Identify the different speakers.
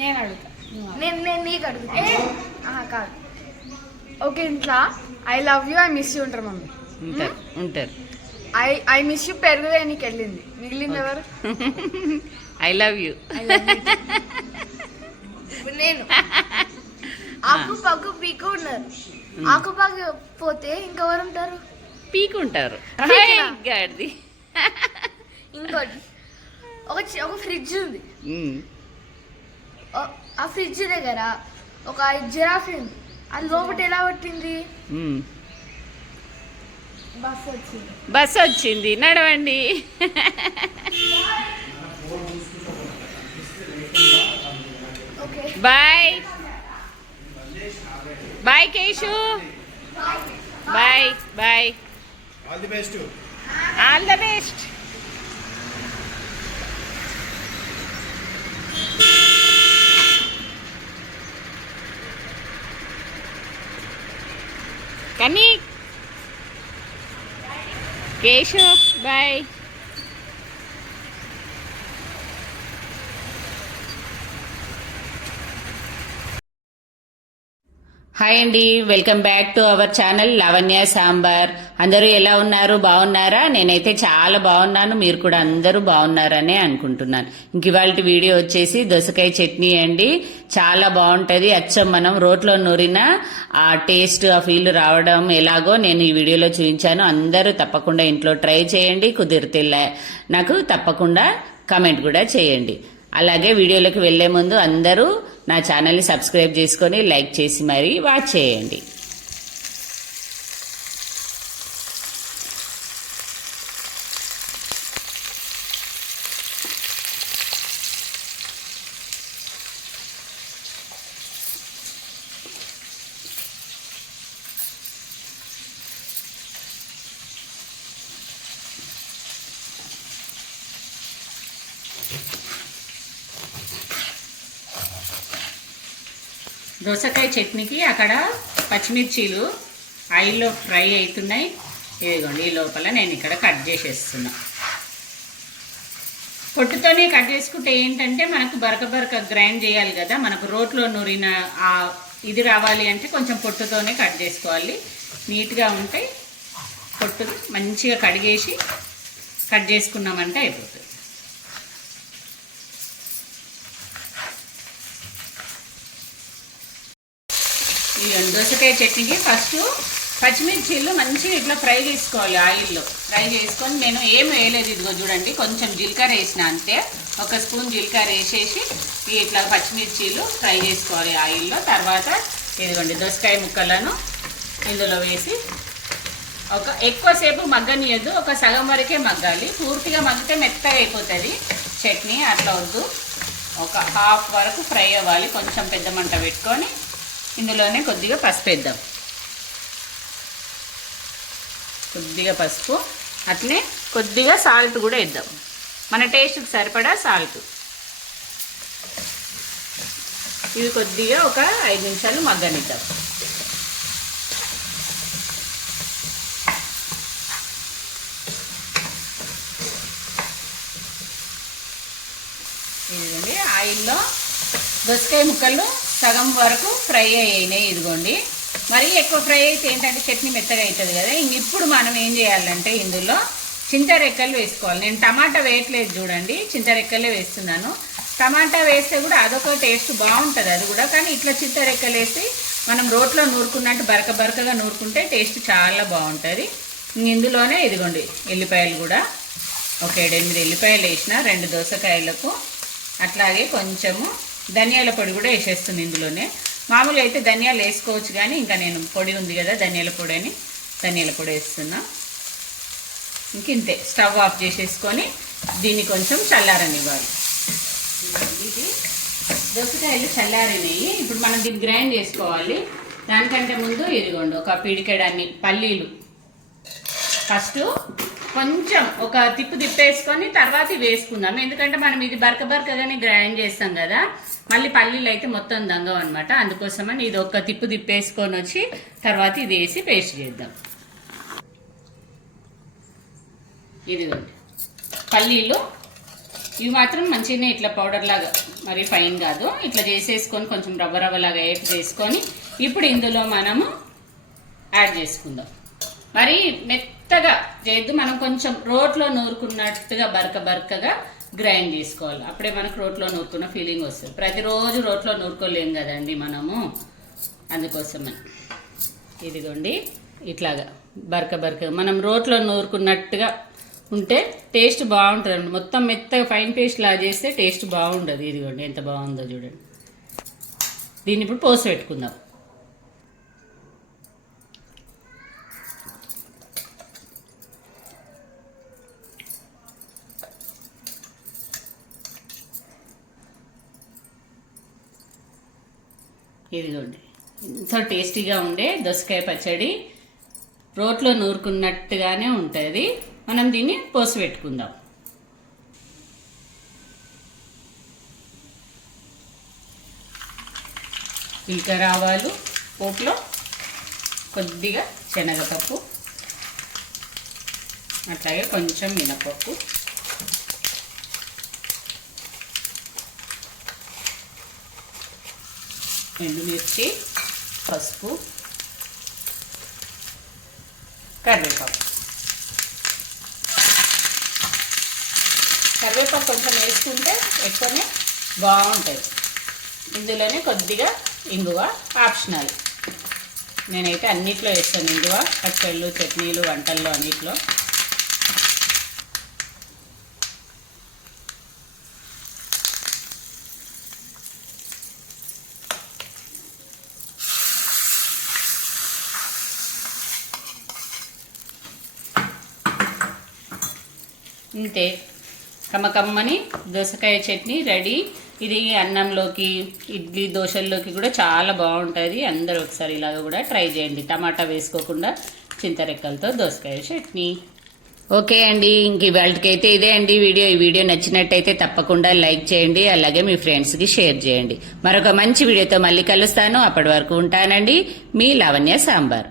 Speaker 1: నేను అడుగుతా.
Speaker 2: నేను నేను నీకు అడుగుతా. ఆహా, కాదు. ఓకే ఇంట్లో I love you I miss you ఉంటారు మమ్మీ.
Speaker 3: ఉంటారు ఉంటారు.
Speaker 2: ఐ ఐ మిస్ యూ పెరుగుదే నీకు వెళ్ళింది. మిగిలింది ఎవరు?
Speaker 3: ఐ లవ్ యూ
Speaker 2: నేను. ఆకు పగ్గు పీకు ఉన్నారు. ఆకు పగ్గు పోతే ఇంకెవరు ఉంటారు?
Speaker 3: పీకుంటారు
Speaker 2: పీకునా?
Speaker 3: గాడిది
Speaker 2: ఇంకోటి. ఒక ఒక ఫ్రిడ్జ్ ఉంది. ఆ ఫ్రిడ్జ్ దగ్గర ఒక జిరాఫ్ ఉంది. అది లోపల ఎలా పట్టింది. బస్ వచ్చింది.
Speaker 3: నడవండి.
Speaker 2: Okay.
Speaker 3: Bye. Bye Keshu. Bye. Bye
Speaker 4: all the best
Speaker 3: all the best కానీ కేశవ్ బాయ్ హాయ్ అండి welcome back to our channel Lavanya sambar అందరూ ఎలా ఉన్నారు? బాగున్నారా? నేనైతే చాలా బాగున్నాను. మీరు కూడా అందరూ బాగున్నారనే అనుకుంటున్నాను. ఇంక ఇవాళ వీడియో వచ్చేసి దోసకాయ చట్నీ అండి. చాలా బాగుంటుంది. అచ్చం మనం రోట్లో నూరిన ఆ టేస్ట్ ఆ ఫీల్ రావడం ఎలాగో నేను ఈ వీడియోలో చూపించాను. అందరూ తప్పకుండా ఇంట్లో ట్రై చేయండి. కుదిరితేలా నాకు తప్పకుండా కమెంట్ కూడా చేయండి. అలాగే వీడియోలోకి వెళ్ళే ముందు అందరూ నా ఛానల్ని సబ్స్క్రైబ్ చేసుకొని లైక్ చేసి మరీ వాచ్ చేయండి. దోసకాయ చట్నీకి అక్కడ పచ్చిమిర్చీలు ఆయిల్లో ఫ్రై అవుతున్నాయి. ఇదిగోండి ఈ లోపల నేను ఇక్కడ కట్ చేసేస్తున్నా. పొట్టుతోనే కట్ చేసుకుంటే ఏంటంటే మనకు బరక బరక గ్రైండ్ చేయాలి కదా. మనకు రోట్లో నూరిన ఆ ఇది రావాలి అంటే కొంచెం పొట్టుతోనే కట్ చేసుకోవాలి. నీట్గా ఉంటే పొట్టు మంచిగా కడిగేసి కట్ చేసుకున్నామంటే అయిపోతుంది. దోసకాయ చట్నీకి ఫస్ట్ పచ్చిమిర్చీలు మంచిగా ఇట్లా ఫ్రై చేసుకోవాలి ఆయిల్లో. ఫ్రై చేసుకొని నేను ఏం వేయలేదు ఇదిగో చూడండి. కొంచెం జీలకర్ర వేసిన అంతే. ఒక స్పూన్ జీలకర్ర వేసేసి ఇట్లా పచ్చిమిర్చీలు ఫ్రై చేసుకోవాలి ఆయిల్లో. తర్వాత ఇదిగోండి దోసకాయ ముక్కలను ఇందులో వేసి ఒక ఎక్కువసేపు మగ్గనియద్దు. ఒక సగం వరకే మగ్గాలి. పూర్తిగా మగ్గితే మెత్తగా అయిపోతుంది చట్నీ. అట్లా వద్దు. ఒక హాఫ్ వరకు ఫ్రై అవ్వాలి. కొంచెం పెద్ద మంట పెట్టుకొని ఇందులోనే కొద్దిగా పసుపు వేద్దాం. కొద్దిగా పసుపు అట్లే కొద్దిగా సాల్ట్ కూడా వేద్దాం. మన టేస్ట్కి సరిపడా సాల్ట్. ఇవి కొద్దిగా ఒక ఐదు నిమిషాలు మగ్గనిద్దాం. ఇదిగోండి ఆయిల్లో దొసకాయ ముక్కలు సగం వరకు ఫ్రై అయినాయి ఇదిగోండి. మరీ ఎక్కువ ఫ్రై అయితే ఏంటంటే చట్నీ మెత్తగా అవుతుంది కదా. ఇంక ఇప్పుడు మనం ఏం చేయాలంటే ఇందులో చింతరెక్కలు వేసుకోవాలి. నేను టమాటా వేయట్లేదు చూడండి చింతరెక్కలే వేస్తున్నాను. టమాటా వేస్తే కూడా అదొక టేస్ట్ బాగుంటుంది అది కూడా. కానీ ఇట్లా చింతరెక్కలు వేసి మనం రోట్లో నూరుకున్నట్టు బరక బరకగా నూరుకుంటే టేస్ట్ చాలా బాగుంటుంది. ఇందులోనే ఇదిగోండి ఎల్లిపాయలు కూడా. ఒక ఏడెనిమిది ఎల్లిపాయలు వేసిన రెండు దోసకాయలకు. అట్లాగే కొంచెము ధనియాల పొడి కూడా వేసేస్తుంది ఇందులోనే. మామూలు అయితే ధనియాలు వేసుకోవచ్చు కానీ ఇంకా నేను పొడి ఉంది కదా ధనియాల పొడి అని ధనియాల పొడి వేస్తున్నా. ఇంక ఇంతే స్టవ్ ఆఫ్ చేసేసుకొని దీన్ని కొంచెం చల్లారనివ్వాలి. ఇది దోసకాయలు చల్లారినాయి. ఇప్పుడు మనం దీన్ని గ్రైండ్ చేసుకోవాలి. దానికంటే ముందు ఇదిగోండి ఒక పిడికెడన్ని పల్లీలు. ఫస్ట్ కొంచెం ఒక తిప్పు తిప్పేసుకొని తర్వాత వేసుకుందాం ఎందుకంటే మనం ఇది బరక బరకగానే గ్రైండ్ చేస్తాం కదా. మళ్ళీ పల్లీలు అయితే మొత్తం దంగం అనమాట అందుకోసమని ఇది ఒక తిప్పు తిప్పేసుకొని వచ్చి తర్వాత ఇది వేసి పేస్ట్ చేద్దాం. ఇదిగోండి. పల్లీలు ఇవి మాత్రం మంచిగానే ఇట్లా పౌడర్ లాగా మరి ఫైన్ కాదు. ఇట్లా చేసేసుకొని కొంచెం రవ్వ రవ్వ లాగా చేసుకొని ఇప్పుడు ఇందులో మనము యాడ్ చేసుకుందాం. మరి మెత్తగా చేయొద్దు మనం కొంచెం రోట్లో నూరుకున్నట్టుగా బరక బరకగా గ్రైండ్ చేసుకోవాలి. అప్పుడే మనకు రోట్లో నూరుకున్న ఫీలింగ్ వస్తుంది. ప్రతిరోజు రోట్లో నూరుకోలేం కదండి మనము. అందుకోసమే. ఇదిగోండి. ఇట్లాగా బరక బరక మనం రోట్లో నూరుకున్నట్టుగా ఉంటే టేస్ట్ బాగుంటుంది మొత్తం మెత్తగా ఫైన్ పేస్ట్ లా చేస్తే టేస్ట్ బాగుండదు. ఇదిగోండి ఎంత బాగుందో చూడండి. దీన్ని ఇప్పుడు పోసి పెట్టుకుందాం. ఇదిగోండి. ఎంతో టేస్టీగా ఉండే దోసకాయ పచ్చడి రోట్లో నూరుకున్నట్టుగానే ఉంటుంది. మనం దీన్ని పోసి పెట్టుకుందాం. జీలకర్ర ఆవాలు పోపులో కొద్దిగా శనగపప్పు అట్లాగే కొంచెం మినపప్పు. ఎండుమిర్చి పసుపు కరివేపాకు. కరివేపాకు కొంచెం వేసుకుంటే ఎక్కువనే బాగుంటుంది ఇందులోనే కొద్దిగా ఇంగువ ఆప్షనల్. నేనైతే అన్నిట్లో వేస్తాను. ఇంగువ పచ్చళ్ళు చట్నీలు వంటల్లో అన్నిట్లో. ఇంతే కమ్మకమ్మని దోసకాయ చట్నీ రెడీ. ఇది అన్నంలోకి ఇడ్లీ దోశల్లోకి కూడా చాలా బాగుంటుంది. అందరూ ఒకసారి ఇలాగ కూడా ట్రై చేయండి. టమాటా వేసుకోకుండా చింతరెక్కలతో దోసకాయ చట్నీ. ఓకే అండి ఇంక ఇవాళకైతే ఇదే అండి వీడియో. ఈ వీడియో నచ్చినట్టయితే తప్పకుండా లైక్ చేయండి అలాగే మీ ఫ్రెండ్స్కి షేర్ చేయండి. మరొక మంచి వీడియోతో మళ్ళీ కలుస్తాను. అప్పటి వరకు ఉంటానండి. మీ లావణ్య సాంబార్.